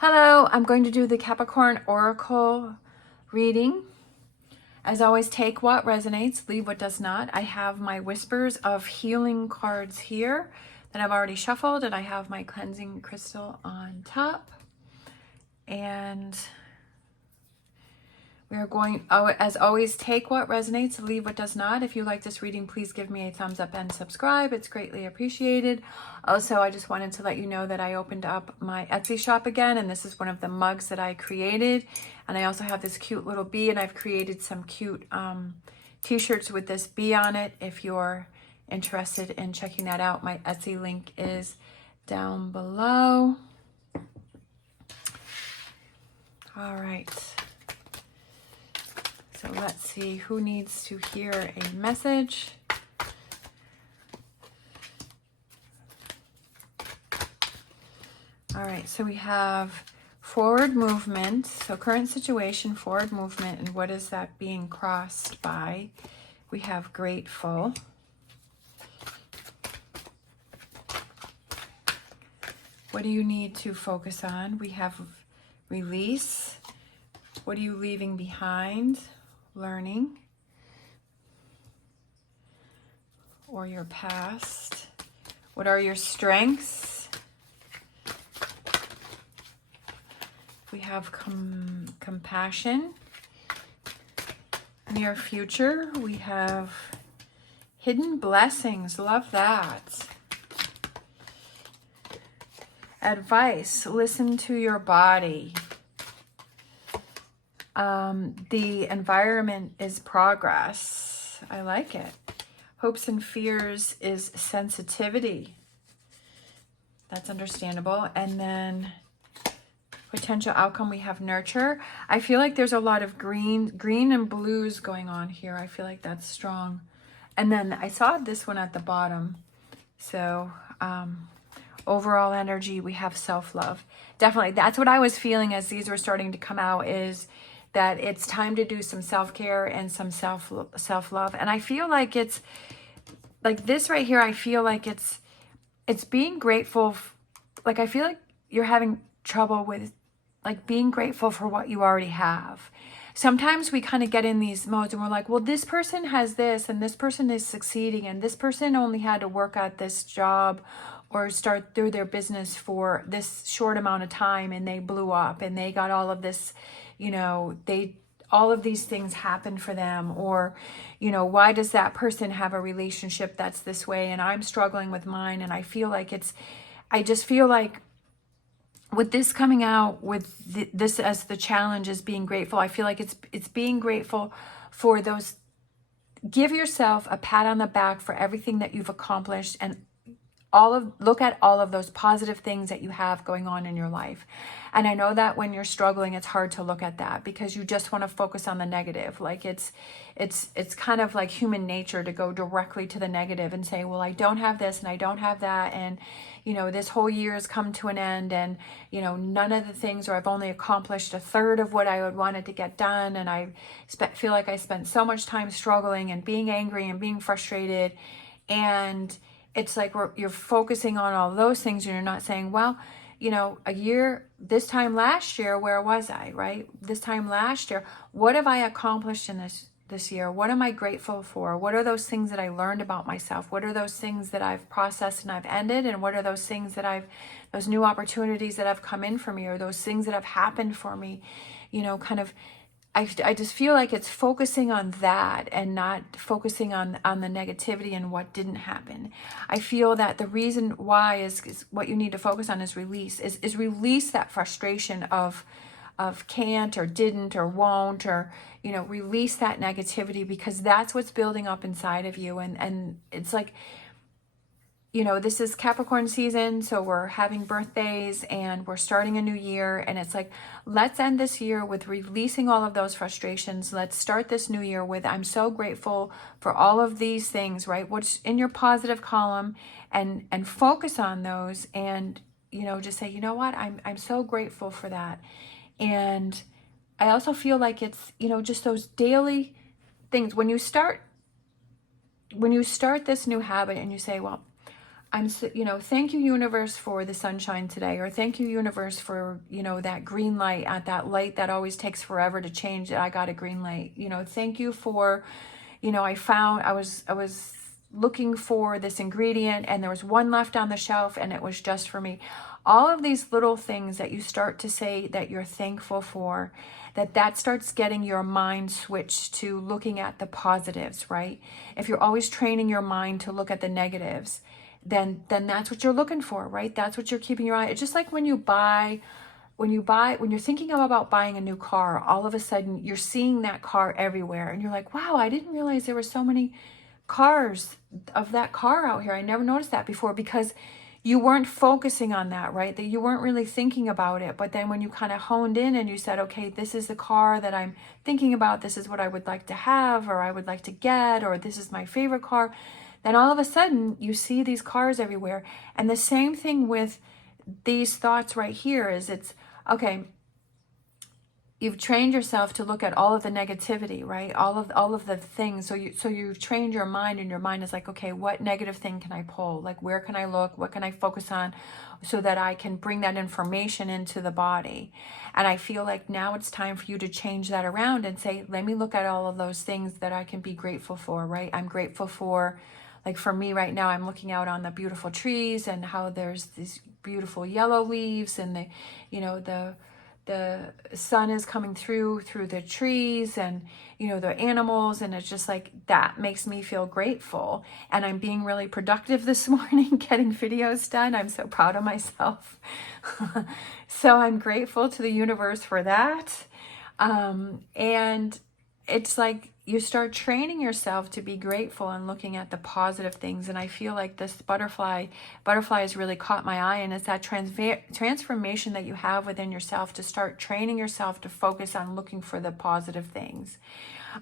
Hello, I'm going to do the Capricorn Oracle reading. As always, take what resonates, leave what does not. I have my Whispers of Healing cards here that I've already shuffled, and I have my cleansing crystal on top. And we are going, as always, take what resonates, leave what does not. If you like this reading, please give me a thumbs up and subscribe. It's greatly appreciated. Also, I just wanted to let you know that I opened up my Etsy shop again, and this is one of the mugs that I created. And I also have this cute little bee, and I've created some cute t-shirts with this bee on it. If you're interested in checking that out, my Etsy link is down below. All right. So let's see who needs to hear a message. All right, so we have forward movement. So current situation, forward movement, and what is that being crossed by? We have grateful. What do you need to focus on? We have release. What are you leaving behind? Learning, or your past. What are your strengths? We have compassion. Near future, we have hidden blessings. Love that. Advice, listen to your body. The environment is progress. I like it. Hopes and fears is sensitivity. That's understandable. And then potential outcome, we have nurture. I feel like there's a lot of green and blues going on here. I feel like that's strong. And then I saw this one at the bottom. So overall energy, we have self-love. Definitely, that's what I was feeling as these were starting to come out, is that it's time to do some self-care and some self-love. And I feel like it's like this right here. I feel like it's being grateful. Like, I feel like you're having trouble with like being grateful for what you already have. Sometimes we kind of get in these modes and we're like, well, this person has this and this person is succeeding and this person only had to work at this job or start through their business for this short amount of time and they blew up and they got all of this, you know, all of these things happened for them. Or, you know, why does that person have a relationship that's this way and I'm struggling with mine? And I feel like I just feel like with this coming out, with this as the challenge is being grateful, I feel like it's being grateful for those. Give yourself a pat on the back for everything that you've accomplished and look at all of those positive things that you have going on in your life. And I know that when you're struggling, it's hard to look at that because you just want to focus on the negative. Like it's kind of like human nature to go directly to the negative and say, well, I don't have this and I don't have that. And, you know, this whole year has come to an end and, you know, none of the things, or I've only accomplished a third of what I would wanted to get done. And I feel like I spent so much time struggling and being angry and being frustrated. And it's like you're focusing on all those things and you're not saying, well, you know, this time last year, where was I, right? This time last year, what have I accomplished in this year? What am I grateful for? What are those things that I learned about myself? What are those things that I've processed and I've ended? And what are those things that those new opportunities that have come in for me, or those things that have happened for me, you know, kind of, I just feel like it's focusing on that and not focusing on the negativity and what didn't happen. I feel that the reason why is what you need to focus on is release, is release that frustration of can't or didn't or won't, or, you know, release that negativity, because that's what's building up inside of you. And it's like, you know, this is Capricorn season, so we're having birthdays and we're starting a new year. And it's like, let's end this year with releasing all of those frustrations. Let's start this new year with, I'm so grateful for all of these things, right? What's in your positive column, and focus on those. And, you know, just say, you know what, I'm so grateful for that. And I also feel like it's, you know, just those daily things. When you start this new habit and you say, well, thank you, universe, for the sunshine today, or thank you, universe, for, that green light, at that light that always takes forever to change. I got a green light. Thank you for, I was looking for this ingredient and there was one left on the shelf and it was just for me. All of these little things that you start to say that you're thankful for, that starts getting your mind switched to looking at the positives, right? If you're always training your mind to look at the negatives, then that's what you're looking for, right? That's what you're keeping your eye. It's just like when you're thinking about buying a new car, all of a sudden you're seeing that car everywhere and you're like, wow, I didn't realize there were so many cars of that car out here. I never noticed that before, because you weren't focusing on that, right? That you weren't really thinking about it. But then when you kind of honed in and you said, okay, this is the car that I'm thinking about, this is what I would like to have, or I would like to get, or this is my favorite car, then all of a sudden you see these cars everywhere. And the same thing with these thoughts right here is okay, you've trained yourself to look at all of the negativity, right? All of the things. So you've trained your mind, and your mind is like, okay, what negative thing can I pull? Like, where can I look? What can I focus on so that I can bring that information into the body? And I feel like now it's time for you to change that around and say, let me look at all of those things that I can be grateful for, right? I'm grateful for, like for me right now, I'm looking out on the beautiful trees and how there's these beautiful yellow leaves, and the sun is coming through the trees, and the animals, and it's just like that makes me feel grateful. And I'm being really productive this morning getting videos done. I'm so proud of myself. So I'm grateful to the universe for that. And it's like you start training yourself to be grateful and looking at the positive things. And I feel like this butterfly has really caught my eye, and it's that transformation that you have within yourself to start training yourself to focus on looking for the positive things.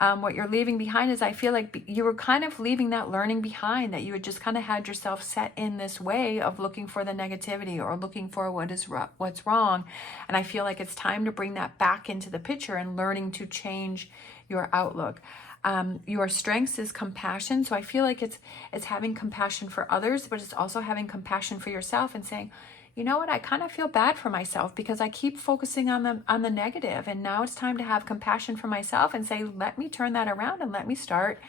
What you're leaving behind is, I feel like you were kind of leaving that learning behind, that you had just kind of had yourself set in this way of looking for the negativity or looking for what's wrong. And I feel like it's time to bring that back into the picture and learning to change your outlook. Your strengths is compassion. So I feel like it's having compassion for others, but it's also having compassion for yourself and saying, you know what, I kind of feel bad for myself because I keep focusing on the negative. And now it's time to have compassion for myself and say, let me turn that around and let me start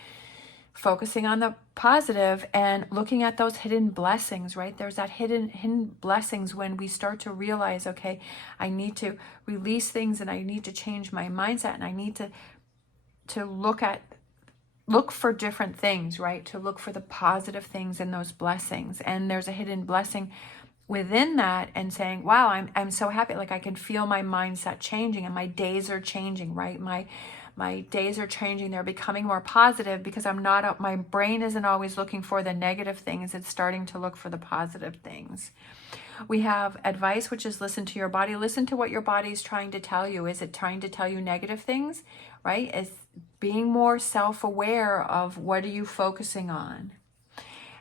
focusing on the positive and looking at those hidden blessings, right? There's that hidden blessings when we start to realize, okay, I need to release things and I need to change my mindset, and I need to look for different things, right? To look for the positive things in those blessings. And there's a hidden blessing within that, and saying, wow, I'm so happy. Like I can feel my mindset changing, and my days are changing, right? My days are changing. They're becoming more positive because my brain isn't always looking for the negative things. It's starting to look for the positive things. We have advice, which is listen to your body. Listen to what your body is trying to tell you. Is it trying to tell you negative things, right? Is being more self-aware of what are you focusing on.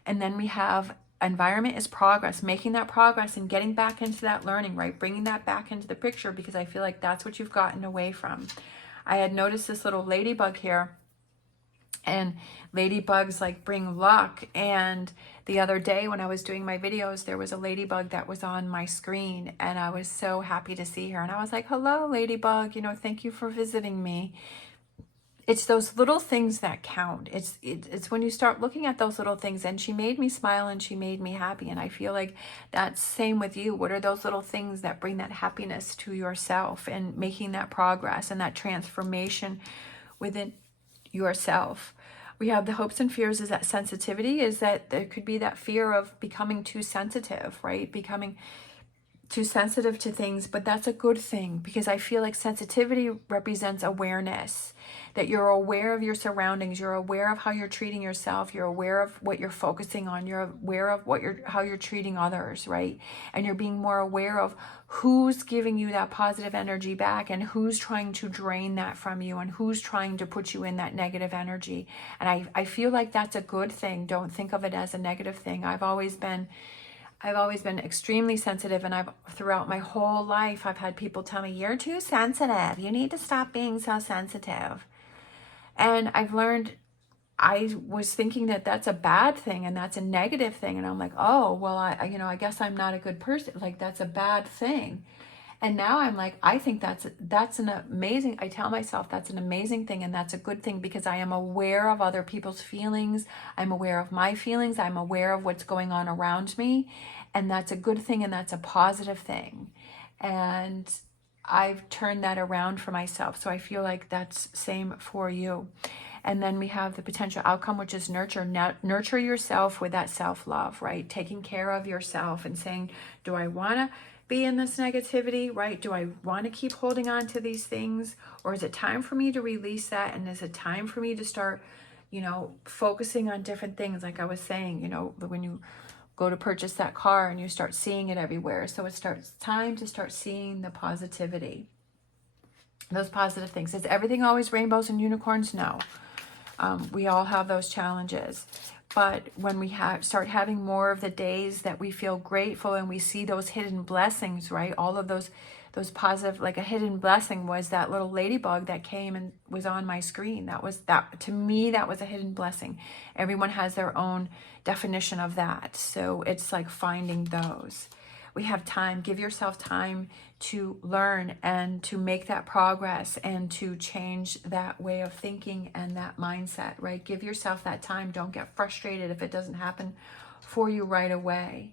And then we have environment is progress, making that progress and getting back into that learning, right? Bringing that back into the picture, because I feel like that's what you've gotten away from. I had noticed this little ladybug here, and ladybugs like bring luck. And the other day when I was doing my videos, there was a ladybug that was on my screen, and I was so happy to see her. And I was like, hello, ladybug, thank you for visiting me. It's those little things that count. It's when you start looking at those little things, and she made me smile and she made me happy. And I feel like that's same with you. What are those little things that bring that happiness to yourself and making that progress and that transformation within yourself? We have the hopes and fears is that sensitivity, is that there could be that fear of becoming too sensitive, right? Becoming too sensitive to things, but that's a good thing, because I feel like sensitivity represents awareness, that you're aware of your surroundings, you're aware of how you're treating yourself, you're aware of what you're focusing on, you're aware of how you're treating others, right? And you're being more aware of who's giving you that positive energy back and who's trying to drain that from you and who's trying to put you in that negative energy. And I feel like that's a good thing. Don't think of it as a negative thing. I've always been extremely sensitive, and throughout my whole life, I've had people tell me, you're too sensitive. You need to stop being so sensitive. And I've learned I was thinking that that's a bad thing and that's a negative thing. And I'm like, oh, well, I guess I'm not a good person. Like, that's a bad thing. And now I'm like, I think that's an amazing, I tell myself that's an amazing thing, and that's a good thing, because I am aware of other people's feelings. I'm aware of my feelings. I'm aware of what's going on around me. And that's a good thing, and that's a positive thing. And I've turned that around for myself. So I feel like that's same for you. And then we have the potential outcome, which is nurture. Nurture yourself with that self-love, right? Taking care of yourself and saying, do I want to be in this negativity, right? Do I want to keep holding on to these things? Or is it time for me to release that? And is it time for me to start, focusing on different things? Like I was saying, when you go to purchase that car and you start seeing it everywhere. So it's time to start seeing the positivity, those positive things. Is everything always rainbows and unicorns? No. We all have those challenges. But when we start having more of the days that we feel grateful and we see those hidden blessings, right? All of those positive, like a hidden blessing was that little ladybug that came and was on my screen. To me, that was a hidden blessing. Everyone has their own definition of that. So it's like finding those. We have time. Give yourself time to learn and to make that progress and to change that way of thinking and that mindset, right? Give yourself that time. Don't get frustrated if it doesn't happen for you right away.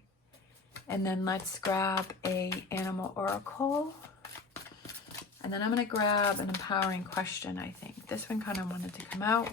And then let's grab a animal oracle. And then I'm going to grab an empowering question, I think. This one kind of wanted to come out.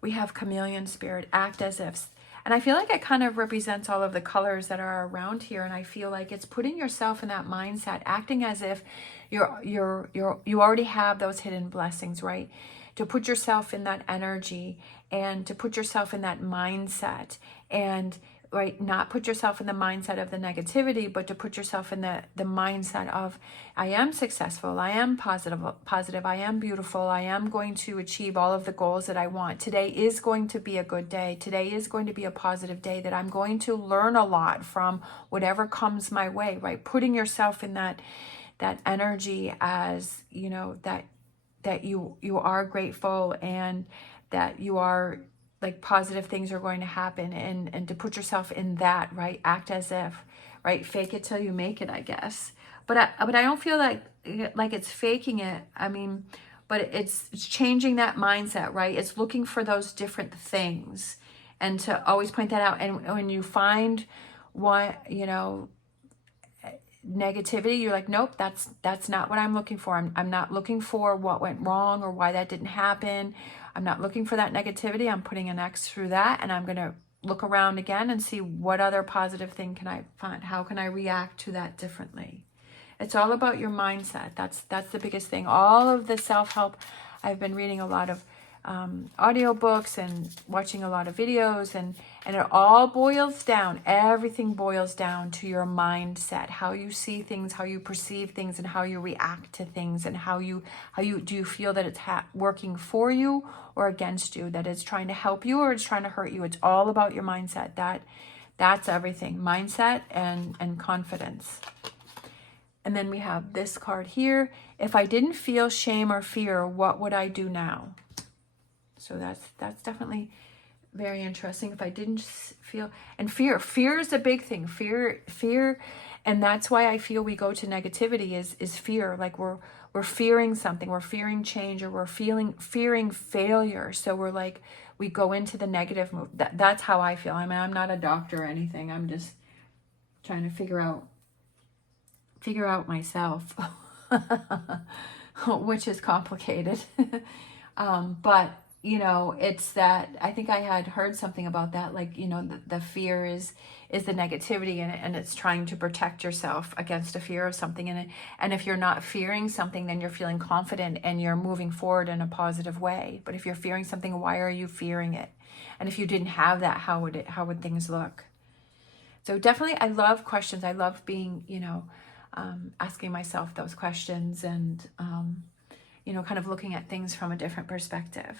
We have chameleon spirit, act as if. And I feel like it kind of represents all of the colors that are around here. And I feel like it's putting yourself in that mindset, acting as if you already have those hidden blessings, right? To put yourself in that energy and to put yourself in that mindset, and right, not put yourself in the mindset of the negativity, but to put yourself in the mindset of, I am successful, I am positive, I am beautiful, I am going to achieve all of the goals that I want. Today is going to be a good day. Today is going to be a positive day, that I'm going to learn a lot from whatever comes my way, right? Putting yourself in that energy, as that you are grateful and that you are, like, positive things are going to happen, and to put yourself in that, right? Act as if, right? Fake it till you make it, I guess. But I don't feel like it's faking it. I mean, but it's changing that mindset, right? It's looking for those different things and to always point that out. And when you find what, negativity, you're like, nope, that's not what I'm looking for. I'm not looking for what went wrong or why that didn't happen. I'm not looking for that negativity. I'm putting an X through that, and I'm going to look around again and see what other positive thing can I find. How can I react to that differently? It's all about your mindset. That's the biggest thing. All of the self-help, I've been reading a lot of audiobooks and watching a lot of videos, and it all boils down, everything boils down to your mindset, how you see things, how you perceive things, and how you react to things, and how you do you feel that it's working for you or against you, that it's trying to help you or it's trying to hurt you. It's all about your mindset. That's everything. Mindset and confidence. And then we have this card here. If I didn't feel shame or fear, what would I do now? So that's definitely very interesting. If I didn't feel, and fear is a big thing. Fear, and that's why I feel we go to negativity is fear. Like we're fearing something, we're fearing change, or we're fearing failure. So we go into the negative move. That's how I feel. I mean, I'm not a doctor or anything. I'm just trying to figure out myself, which is complicated. But it's that, I think I had heard something about that, like, the fear is the negativity, and it's trying to protect yourself against a fear of something. And if you're not fearing something, then you're feeling confident and you're moving forward in a positive way. But if you're fearing something, why are you fearing it? And if you didn't have that, how would things look? So definitely, I love questions. I love being, asking myself those questions, and, kind of looking at things from a different perspective.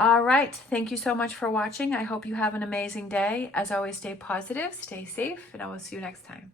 All right. Thank you so much for watching. I hope you have an amazing day. As always, stay positive, stay safe, and I will see you next time.